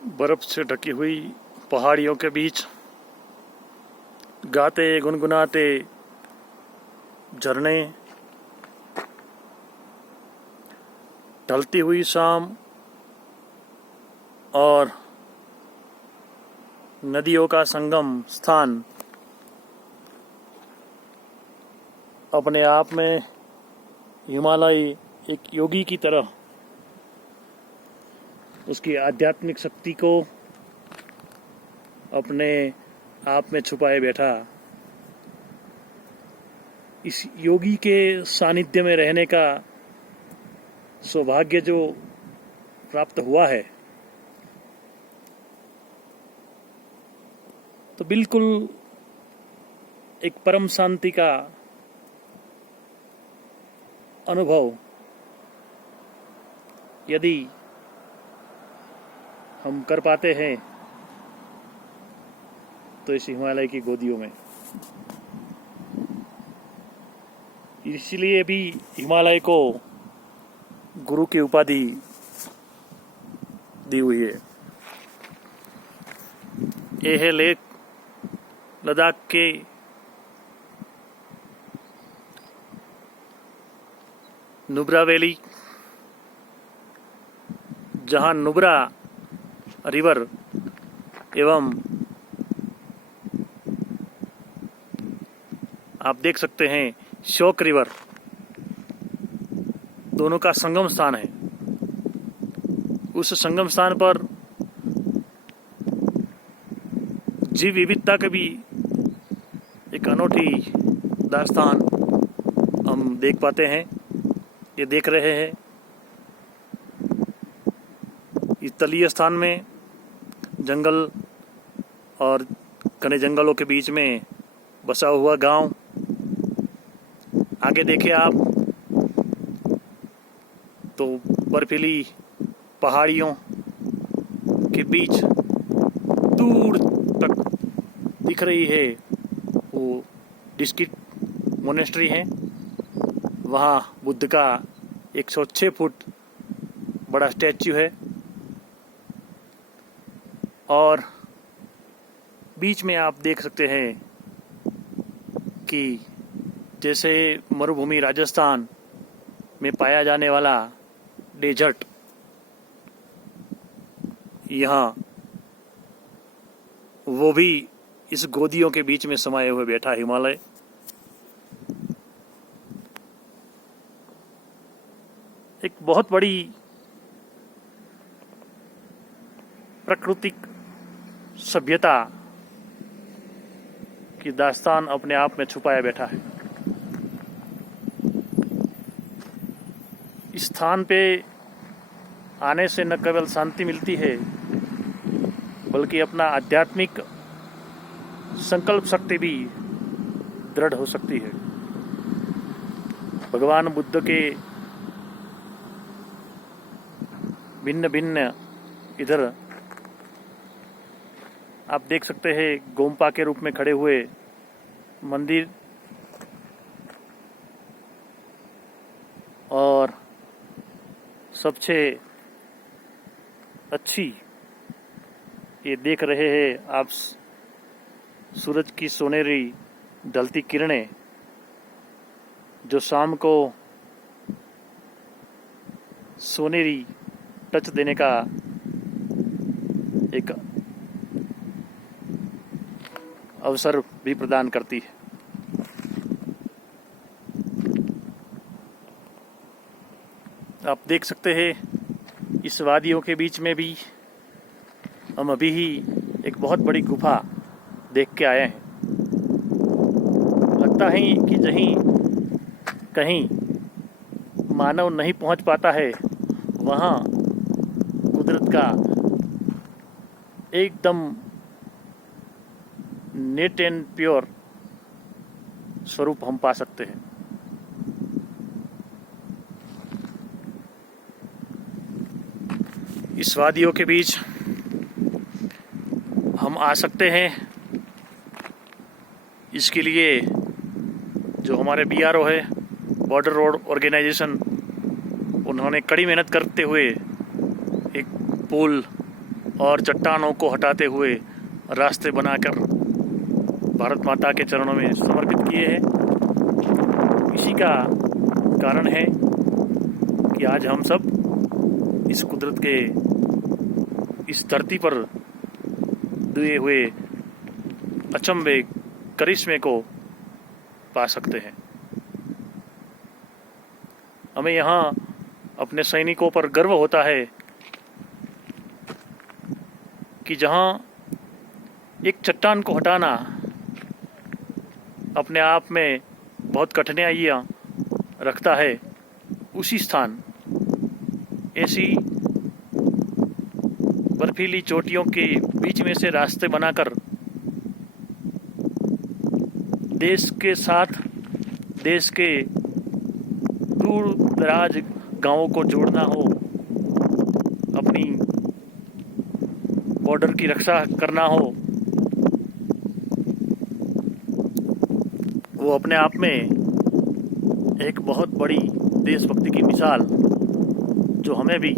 बर्फ से ढकी हुई पहाड़ियों के बीच गाते गुनगुनाते झरने, ढलती हुई शाम और नदियों का संगम स्थान अपने आप में हिमालय एक योगी की तरह उसकी आध्यात्मिक शक्ति को अपने आप में छुपाए बैठा। इस योगी के सानिध्य में रहने का सौभाग्य जो प्राप्त हुआ है, तो बिल्कुल एक परम शांति का अनुभव यदि हम कर पाते हैं तो इस हिमालय की गोदियों में। इसलिए भी हिमालय को गुरु की उपाधि दी हुई है। यह है लेह लद्दाख के नुब्रा वैली, जहां नुब्रा रिवर एवं आप देख सकते हैं श्योक रिवर दोनों का संगम स्थान है। उस संगम स्थान पर जीव विविधता की भी एक अनोखी दास्तान हम देख पाते हैं, ये देख रहे हैं। इस तलीय स्थान में जंगल और घने जंगलों के बीच में बसा हुआ गांव। आगे देखें आप तो बर्फीली पहाड़ियों के बीच दूर तक दिख रही है वो डिस्क्रिट मोनेस्ट्री है। वहाँ बुद्ध का 106 फुट बड़ा स्टैच्यू है और बीच में आप देख सकते हैं कि जैसे मरुभूमि राजस्थान में पाया जाने वाला डेजर्ट, यहाँ वो भी इस गोदियों के बीच में समाये हुए बैठा हिमालय। एक बहुत बड़ी प्राकृतिक सभ्यता की दास्तान अपने आप में छुपाया बैठा है। इस स्थान पे आने से न केवल शांति मिलती है बल्कि अपना आध्यात्मिक संकल्प शक्ति भी दृढ़ हो सकती है। भगवान बुद्ध के भिन्न भिन्न इधर आप देख सकते हैं गोम्पा के रूप में खड़े हुए मंदिर और सबसे अच्छी ये देख रहे हैं आप सूरज की सोनेरी ढलती किरणें जो शाम को सोनेरी टच देने का एक अवसर भी प्रदान करती है। आप देख सकते हैं इस वादियों के बीच में भी हम अभी ही एक बहुत बड़ी गुफा देख के आए हैं। लगता है कि जहीं कहीं मानव नहीं पहुंच पाता है वहाँ कुदरत का एकदम नेट एंड प्योर स्वरूप हम पा सकते हैं। इस वादियों के बीच हम आ सकते हैं। इसके लिए जो हमारे BRO है, बॉर्डर रोड ऑर्गेनाइजेशन, उन्होंने कड़ी मेहनत करते हुए एक पुल और चट्टानों को हटाते हुए रास्ते बनाकर भारत माता के चरणों में समर्पित किए हैं। इसी का कारण है कि आज हम सब इस कुदरत के इस धरती पर दिए हुए अचंभे करिश्मे को पा सकते हैं। हमें यहाँ अपने सैनिकों पर गर्व होता है कि जहाँ एक चट्टान को हटाना अपने आप में बहुत कठिनाइयाँ रखता है, उसी स्थान ऐसी बर्फीली चोटियों के बीच में से रास्ते बनाकर देश के साथ देश के दूर दराज गांवों को जोड़ना हो, अपनी बॉर्डर की रक्षा करना हो, वो अपने आप में एक बहुत बड़ी देशभक्ति की मिसाल, जो हमें भी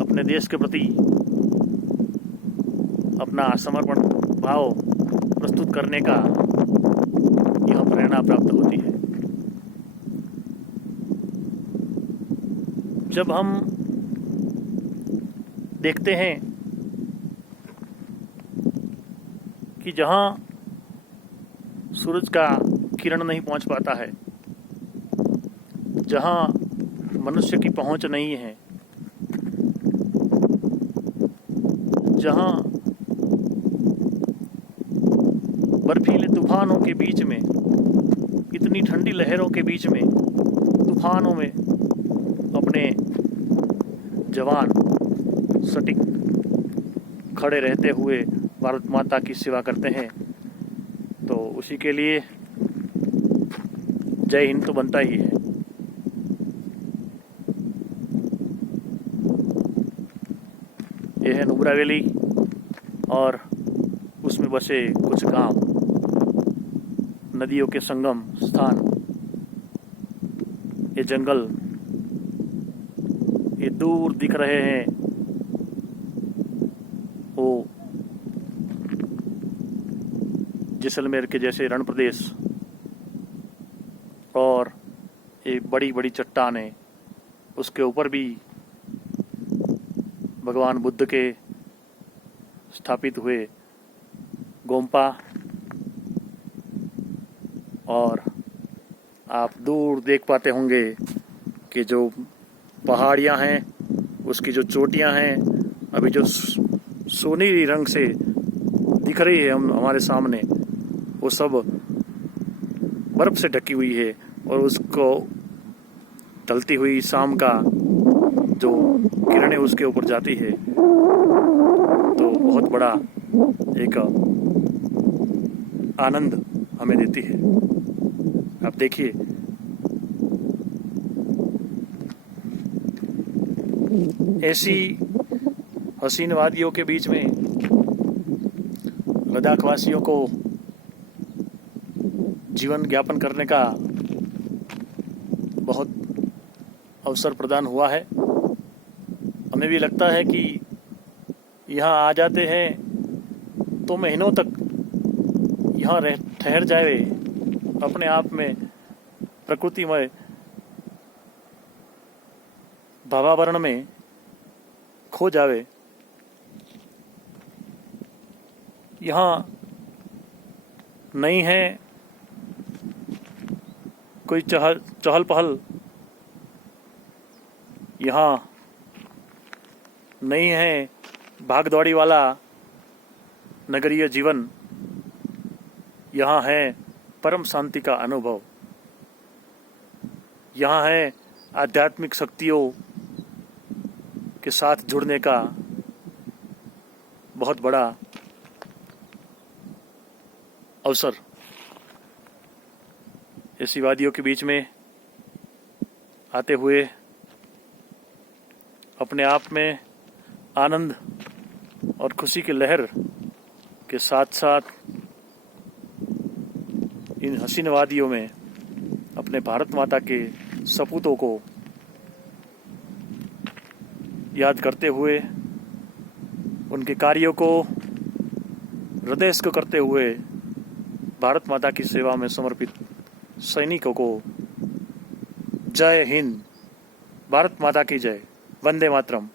अपने देश के प्रति अपना समर्पण भाव प्रस्तुत करने का यह प्रेरणा प्राप्त होती है। जब हम देखते हैं कि जहां सूरज का किरण नहीं पहुंच पाता है, जहां मनुष्य की पहुंच नहीं है, जहां बर्फीले तूफानों के बीच में, इतनी ठंडी लहरों के बीच में, तूफानों में अपने जवान सटीक खड़े रहते हुए भारत माता की सेवा करते हैं, तो उसी के लिए जय हिंद तो बनता ही है। यह है नुब्रा वैली और उसमें बसे कुछ गांव, नदियों के संगम स्थान, ये जंगल, ये दूर दिख रहे हैं वो जैसलमेर के जैसे रण प्रदेश, और ये बड़ी बड़ी चट्टानें, उसके ऊपर भी भगवान बुद्ध के स्थापित हुए गोम्पा, और आप दूर देख पाते होंगे कि जो पहाड़ियां हैं, उसकी जो चोटियां हैं, अभी जो सोनेरी रंग से दिख रही है हमारे सामने, वो सब बर्फ से ढकी हुई है, और उसको ढलती हुई शाम का जो किरणें उसके ऊपर जाती है, तो बहुत बड़ा एक आनंद हमें देती है। आप देखिए, ऐसी हसीन वादियों के बीच में लद्दाख वासियों को जीवन यापन करने का बहुत अवसर प्रदान हुआ है। हमें भी लगता है कि यहाँ आ जाते हैं तो महीनों तक यहाँ ठहर जाए, अपने आप में प्रकृतिमय भावावरण में खो जावे। यहाँ नहीं है कोई चहल पहल, यहाँ नहीं है भाग दौड़ी वाला नगरीय जीवन, यहाँ है परम शांति का अनुभव, यहाँ है आध्यात्मिक शक्तियों के साथ जुड़ने का बहुत बड़ा अवसर। ऐसी वादियों के बीच में आते हुए अपने आप में आनंद और खुशी की लहर के साथ साथ इन हसीन वादियों में अपने भारत माता के सपूतों को याद करते हुए उनके कार्यों को हृदयस्थ करते हुए भारत माता की सेवा में समर्पित सैनिकों को जय हिंद, भारत माता की जय, वंदे मातरम।